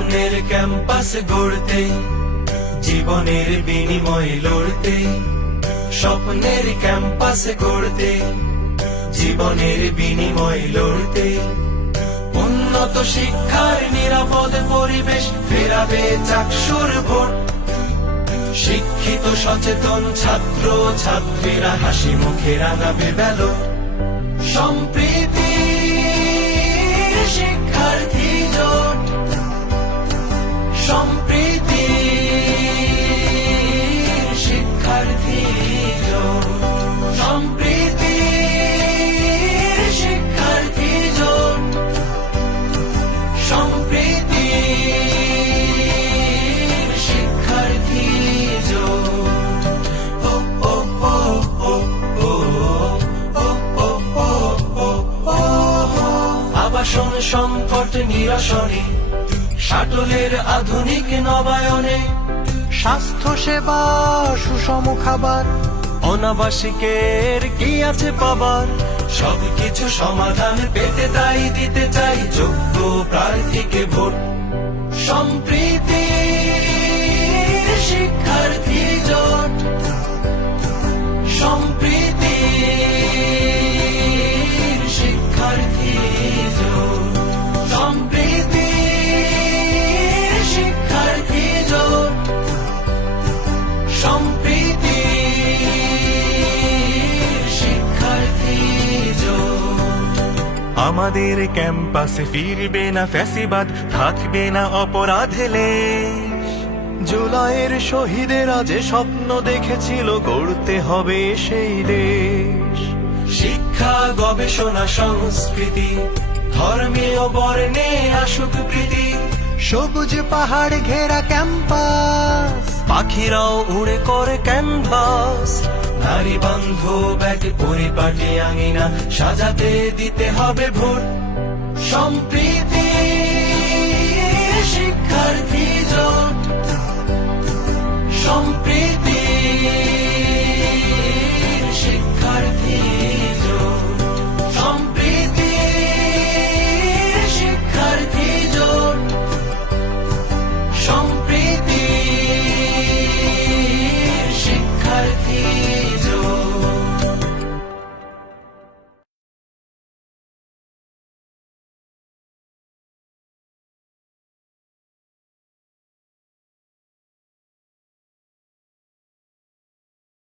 স্বপ্নের ক্যাম্পাস গড়তে, জীবনের বিনিময়ে লড়তে, স্বপ্নের ক্যাম্পাস গড়তে, জীবনের বিনিময়ে লড়তে, উন্নত শিক্ষার নিরাপদ পরিবেশ ফেরাবে চাকসুর ভোট। শিক্ষিত, সচেতন ছাত্র ছাত্রীরা হাসি মুখে রাঙাবে বেলো সম্প্রীতি শিক্ষার্থী আবাসন সংকট নিরসনে সাটলের আধুনিক নবায়নে, স্বাস্থ্য সেবা, সুষম খাবার, অনাবাসিকের কি আছে পাবার? সবকিছু সমাধান পেতে তাই দিতে চাই যোগ্য প্রার্থীকে ভোট। সম্প্রীতি আমাদের ক্যাম্পাসে ফিরবে না ফ্যাসিবাদ, থাকবে না অপরাধে। জুলাইয়ের শহীদেরা যে স্বপ্ন দেখেছিল, গড়তে হবে সেই দেশ। শিক্ষা, গবেষণা, সংস্কৃতি ধর্মীয় বর্ণে আসুক প্রীতি। সবুজ পাহাড় ঘেরা ক্যাম্পাস, পাখিরাও উড়ে করে ক্যানভাস নারী বান্ধব এক পরিপাটি আঙিনা সাজাতে দিতে হবে ভোট। সম্প্রীতি শিক্ষার্থী।